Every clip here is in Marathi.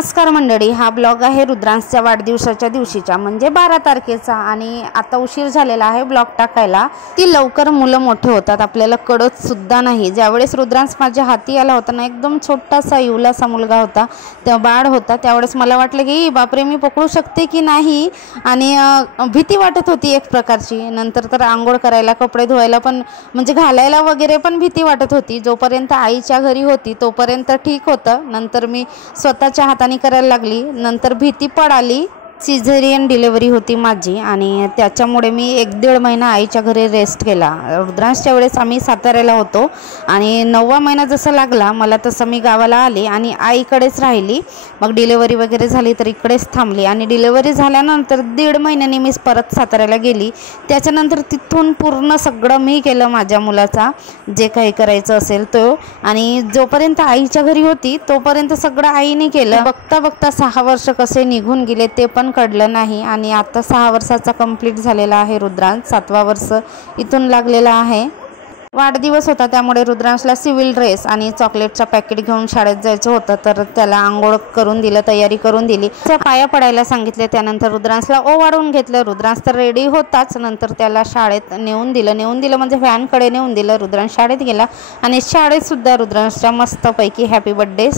नमस्कार मंडळी, हा ब्लॉग आहे रुद्रांशच्या वाढदिवसाच्या दिवशीचा म्हणजे 12 तारखेचा। आणि आता उशीर झालेला आहे ब्लॉग टाकायला। ती लवकर मुलं मोठे होतात आपल्याला कळत सुद्धा नाही। ज्यावेळेस रुद्रांश माझ्या हाती आला होता ना, एकदम छोटासा इवलासा मुलगा होता, तेव्हा बाळ होता, त्यावेळेस मला वाटलं की बापरे मी पकडू शकते की नाही, आणि भीती वाटत होती एक प्रकारची। नंतर तर आंघोळ करायला, कपडे धुवायला पण म्हणजे घालायला वगैरे पण भीती वाटत होती। जोपर्यंत आईच्या घरी होती तोपर्यंत ठीक होतं, नंतर मी स्वतःच्या हाताने करायला लागली, नंतर भीती पडाली। सिझेरियन डिलिव्हरी होती माझी आणि त्याच्यामुळे मी 1-1.5 महिना आईच्या घरी रेस्ट केला। रुद्रांशच्या वेळेस आम्ही साताऱ्याला होतो आणि 9वा महिना जसा लागला मला तसं मी गावाला आली आणि आईकडेच राहिली। मग डिलिव्हरी वगैरे झाली तर इकडेच थांबली आणि डिलिव्हरी झाल्यानंतर 1.5 महिन्यांनी मी परत साताऱ्याला गेली। त्याच्यानंतर तिथून पूर्ण सगळं मी केलं माझ्या मुलाचा जे काही करायचं असेल तो, आणि जोपर्यंत आईच्या घरी होती तोपर्यंत सगळं आईने केलं। बघता बघता 6 वर्ष कसे निघून गेले ते पण कळलं नाही आणि आता 6 वर्षाचा कंप्लीट झालेला आहे रुद्रांश। 7वा वर्ष इथून लागलेला आहे। वाढदिवस होता त्यामुळे रुद्रांशला सिव्हिल ड्रेस आणि चॉकलेटचा पॅकेट घेऊन शाळेत जायचं होतं, तर त्याला आंघोळ करून दिलं, तयारी करून दिली, त्या पाया पडायला सांगितले। त्यानंतर रुद्रांशला ओवाळून घेतलं। रुद्रांश तर रेडी होताच, नंतर त्याला शाळेत नेऊन दिलं म्हणजे व्हॅनकडे नेऊन दिलं। रुद्रांश शाळेत गेला आणि शाळेत सुद्धा रुद्रांशच्या मस्तपैकी हॅपी बर्थडे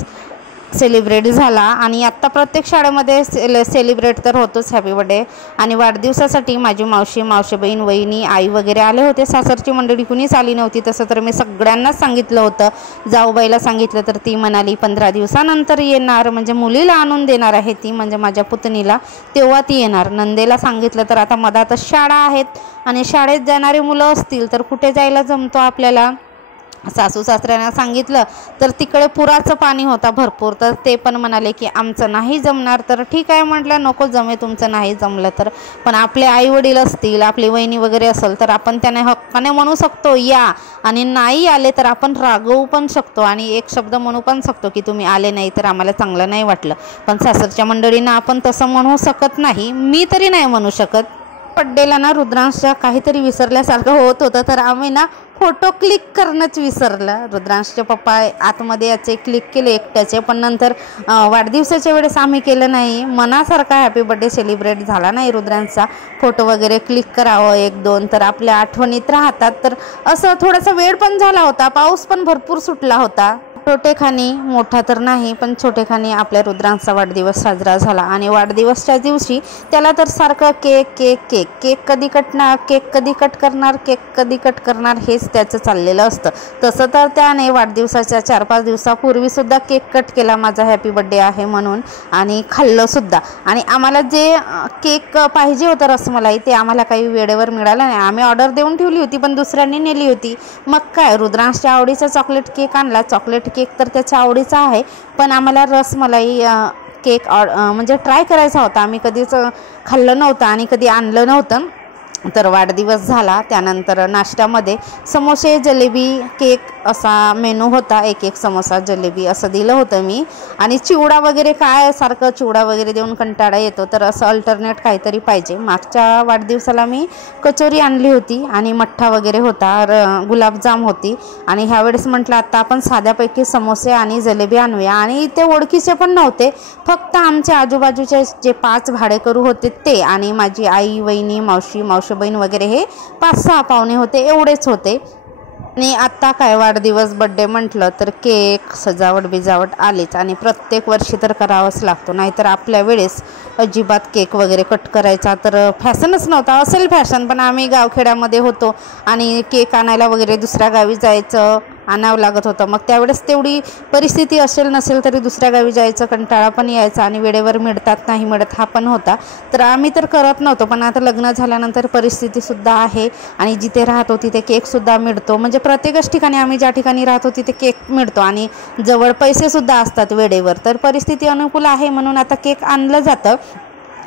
सेलिब्रेट झाला। आणि आत्ता प्रत्येक शाळेमध्ये सेलिब्रेट तर होतोच हॅपी बर्थडे। आणि वाढदिवसासाठी माझी मावशी बहीण, वहिनी, आई वगैरे आले होते। सासरची मंडळी कुणीच आली नव्हती। तसं तर मी सगळ्यांनाच सांगितलं होतं। जाऊबाईला सांगितलं तर ती म्हणाली 15 दिवसानंतर येणार, म्हणजे मुलीला आणून देणार आहे ती, म्हणजे माझ्या पुतणीला, तेव्हा ती येणार। नंदेला सांगितलं तर आता मधातच शाळा आहेत आणि शाळेत जाणारी मुलं असतील तर कुठे जायला जमतो आपल्याला। सासू सासऱ्यांना सांगितलं तर तिकडे पुराचं पाणी होता भरपूर, तर ते पण म्हणाले की आमचं नाही जमणार। तर ठीक आहे म्हटलं, नको जमे तुमचं नाही जमलं तर, पण आपले आई वडील असतील, आपली वहिनी वगैरे असेल तर आपण त्याने हक्काने म्हणू शकतो या, आणि नाही आले तर आपण रागवू पण शकतो आणि एक शब्द म्हणू पण शकतो की तुम्ही आले नाही तर आम्हाला चांगलं नाही वाटलं। पण सासरच्या मंडळींना आपण तसं म्हणू शकत नाही, मी तरी नाही म्हणू शकत। बड्डेला ना रुद्रांशच्या काहीतरी विसरल्यासारखं होत होतं, तर आम्ही ना फोटो क्लिक करणंच विसरलं। रुद्रांशचे पप्पा आतमध्ये याचे क्लिक केले एकट्याचे, पण नंतर वाढदिवसाच्या वेळेस आम्ही केलं नाही। मनासारखा हॅपी बर्थडे सेलिब्रेट झाला नाही रुद्रांशचा। फोटो वगैरे क्लिक करावं 1-2 तर आपल्या आठवणीत राहतात। तर असं थोडासा वेळ पण झाला होता, पाऊस पण भरपूर सुटला होता। छोटेखानी, मोठा तर नाही पण छोटेखानी आपल्या रुद्रांशचा वाढदिवस साजरा झाला। आणि वाढदिवसच्या दिवशी त्याला तर सारखं केक कधी कटणार, केक कधी कट करणार, केक कधी कट करणार हेच त्याचं चाललेलं असतं। तसं तर त्याने वाढदिवसाच्या 4-5 दिवसापूर्वी सुद्धा केक कट केला माझा हॅपी बर्थडे आहे म्हणून, आणि खाल्लं सुद्धा। आणि आम्हाला जे केक पाहिजे होतं रसमलाई ते आम्हाला काही वेळेवर मिळालं नाही। आम्ही ऑर्डर देऊन ठेवली होती पण दुसऱ्यांनी नेली होती। मग काय, रुद्रांशच्या आवडीचा चॉकलेट केक आणला। चॉकलेट केक तर त्याच्या आवडीचा आहे, पण आम्हाला रसमलाई केक म्हणजे ट्राय करायचा होता। आम्ही कधीच खाल्लं नव्हतं आणि कधी आणलं नव्हतं। तर वाढदिवस झाला, त्यानंतर नाश्त्यामध्ये समोसे, जलेबी, केक असा मेनू होता। एक समोसा, जलेबी असं दिलं होतं मी। आणि चिवडा वगैरे काय, सारखं चिवडा वगैरे देऊन कंटाळा येतो, तर असं अल्टरनेट काहीतरी पाहिजे। मागच्या वाढदिवसाला मी कचोरी आणली होती आणि मठ्ठा वगैरे होता, गुलाबजाम होती। आणि ह्यावेळेस म्हटलं आता आपण साध्यापैकी समोसे आणि जलेबी आणूया। आणि ते ओळखीचे पण नव्हते, फक्त आमच्या आजूबाजूचे जे 5 भाडेकरू होते ते, आणि माझी आई, वहिनी, मावशी बहीण वगैरे हे 5-6 पाहुणे होते, एवढेच होते। आणि आत्ता काय, वाढदिवस बड्डे म्हटलं तर केक, सजावट बिजावट आलीच, आणि प्रत्येक वर्षी तर करावंच लागतो। नाहीतर आपल्या वेळेस अजिबात केक वगैरे कट करायचा तर फॅशनच नव्हता। असेल फॅशन, पण आम्ही गावखेड्यामध्ये होतो आणि केक आणायला वगैरे दुसऱ्या गावी जायचं, आणावं लागत होतं। मग त्यावेळेस तेवढी परिस्थिती असेल नसेल तरी दुसऱ्या गावी जायचं, कंटाळा पण यायचा, आणि वेळेवर मिळतात नाही मिळत हा पण होता। तर आम्ही तर करत नव्हतो, पण आता लग्न झाल्यानंतर परिस्थितीसुद्धा आहे आणि जिथे राहतो तिथे केकसुद्धा मिळतो। म्हणजे प्रत्येकच ठिकाणी, आम्ही ज्या ठिकाणी राहतो तिथे केक मिळतो आणि जवळ पैसेसुद्धा असतात वेळेवर, तर परिस्थिती अनुकूल आहे म्हणून आता केक आणलं जातं।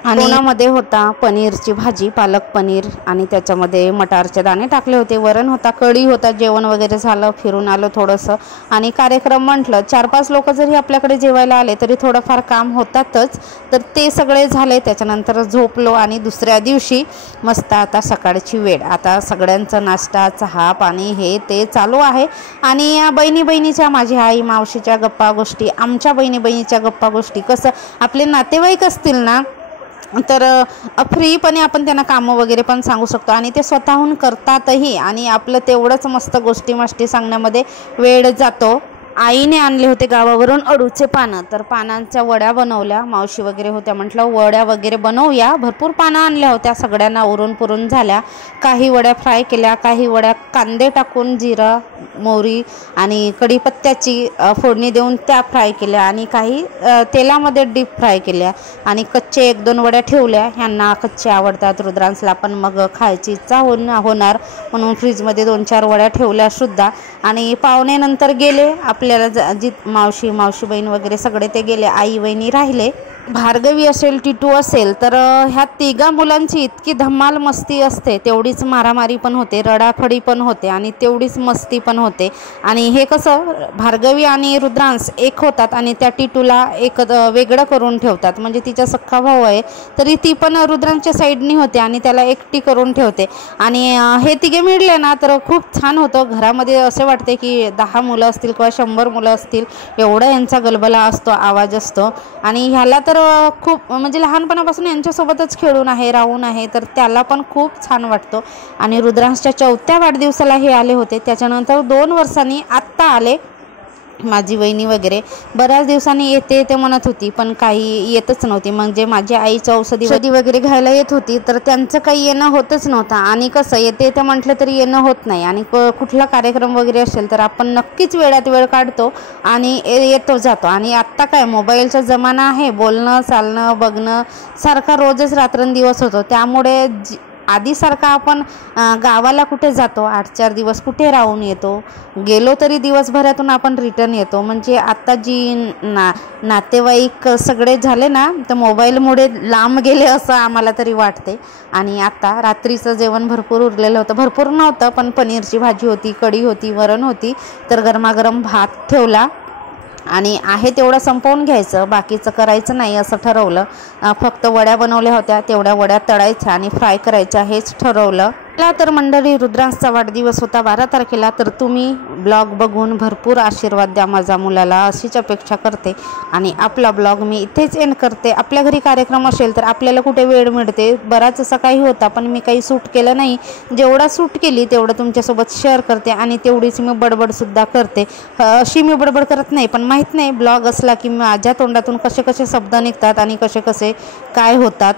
आणि कोणामध्ये होता पनीरची भाजी, पालक पनीर, आणि त्याच्यामध्ये मटारचे दाणे टाकले होते, वरण होता, कढी होता. जेवण वगैरे झालं, फिरून आलो थोडंसं. आणि कार्यक्रम म्हटलं 4-5 लोक जरी आपल्याकडे जेवायला आले तरी थोडंफार काम होतातच. तर ते सगळे झाले. त्याच्यानंतर झोपलो आणि दुसऱ्या दिवशी मस्त आता सकाळची वेळ. आता सगळ्यांचा नाश्ता, चहा पाणी हे ते चालू आहे. आणि या बहिणीच्या, माझी आई मावशीच्या गप्पा गोष्टी, आमच्या बहिणीच्या गप्पा गोष्टी, कसं आपले नातेवाईक असतील ना तर फ्रीपणे आपण त्यांना कामं वगैरे पण सांगू शकतो आणि ते स्वतःहून करतातही. आणि आपलं तेवढंच मस्त गोष्टी मस्ती सांगण्यामध्ये वेळ जातो. आईने आणले होते गावावरून अडूचे पानं, तर पानांच्या वड्या बनवल्या. मावशी वगैरे होत्या, म्हटलं वड्या वगैरे बनवूया. भरपूर पानं आणल्या होत्या, सगळ्यांना उरून पुरून झाल्या. काही वड्या फ्राय केल्या, काही वड्या कांदे टाकून जिरा मोहरी आणि कढीपत्त्याची फोडणी देऊन त्या फ्राय केल्या, आणि काही तेलामध्ये डीप फ्राय केल्या. आणि कच्चे 1-2 वड्या ठेवल्या. ह्यांना कच्चे आवडतात, रुद्रांसला पण मग खायची इच्छा होणार म्हणून फ्रीजमध्ये 2-4 वड्या ठेवल्या सुद्धा. आणि पावणे नंतर गेले. आपल्याला जी मावशी बहीण वगैरे सगळे ते गेले. आई बहिणी राहिले. भार्गवी असेल, टिटू असेल, तर ह्या 3 मुलांची इतकी धमाल मस्ती असते, तेवढीच मारामारी पण होते, रडाफडी पण होते आणि तेवढीच मस्ती पण होते. आणि हे कसं भार्गवी आणि रुद्रांश एक होतात आणि त्या टिटूला एक वेगळं करून ठेवतात. म्हणजे तिचा सख्खा भाऊ आहे तरी ती पण रुद्रांच्या साईडनी होते आणि त्याला एकटी करून ठेवते. आणि हे 3 मिळले ना तर खूप छान होतं. घरामध्ये असे वाटते की 10 मुलं असतील किंवा 100 मुलं असतील, एवढा यांचा गलबला असतो, आवाज असतो. आणि ह्याला तर खूप म्हणजे लहानपणापासून यांच्यासोबतच खेळून आहे, राहून आहे, तर त्याला पण खूप छान वाटतो. आणि रुद्रांशच्या 4थ्या वाढदिवसाला हे आले होते. त्याच्यानंतर 2 वर्षांनी आत्ता आले. माझी वहिनी वगैरे बऱ्याच दिवसांनी येते म्हणत होती, पण काही येतच नव्हती. म्हणजे माझी आईची औषधी वगैरे घ्यायला येत होती, तर त्यांचं काही येणं होतच नव्हतं. आणि कसं येते म्हटलं तरी येणं होत नाही. आणि कुठला कार्यक्रम वगैरे असेल तर आपण नक्कीच वेळात वेळ काढतो आणि येतो जातो. आणि आत्ता काय मोबाईलचा जमाना आहे, बोलणं चालणं बघणं सारखा रोजच रात्रंदिवस होतो. त्यामुळे आधीसारखा आपण गावाला कुठे जातो, 8-4 दिवस कुठे राहून येतो, गेलो तरी दिवसभरातून आपण रिटर्न येतो. म्हणजे आता जी नातेवाईक सगळे झाले ना, तर मोबाईलमुळे लांब गेले असं आम्हाला तरी वाटते. आणि आता रात्रीचं जेवण भरपूर उरलेलं होतं, भरपूर नव्हतं पण पनीरची भाजी होती, कढी होती, वरण होती, तर गरमागरम भात ठेवला. आणि आहे तेवढं संपवून घ्यायचं, बाकीचं करायचं नाही असं ठरवलं. फक्त वड्या बनवल्या होत्या, तेवढ्या वड्या तळायच्या आणि फ्राय करायच्या हेच ठरवलं. तर मंडळी रुद्रांशचा वाढदिवस होता 12 तारखेला. तर तुम्ही ब्लॉग बघून भरपूर आशीर्वाद द्या माझ्या मुलाला, अशीच अपेक्षा करते. आणि आपला ब्लॉग मी इथेच एंड करते. आपल्या घरी कार्यक्रम असेल तर आपल्याला कुठे वेळ मिळते, बराच असा काही होता पण मी काही शूट केलं नाही. जेवढा शूट केली तेवढं तुमच्यासोबत शेअर करते आणि तेवढीच मी बडबडसुद्धा करते. अशी मी बडबड करत नाही, पण माहीत नाही ब्लॉग असला की माझ्या तोंडातून कसे शब्द निघतात आणि कसे काय होतात.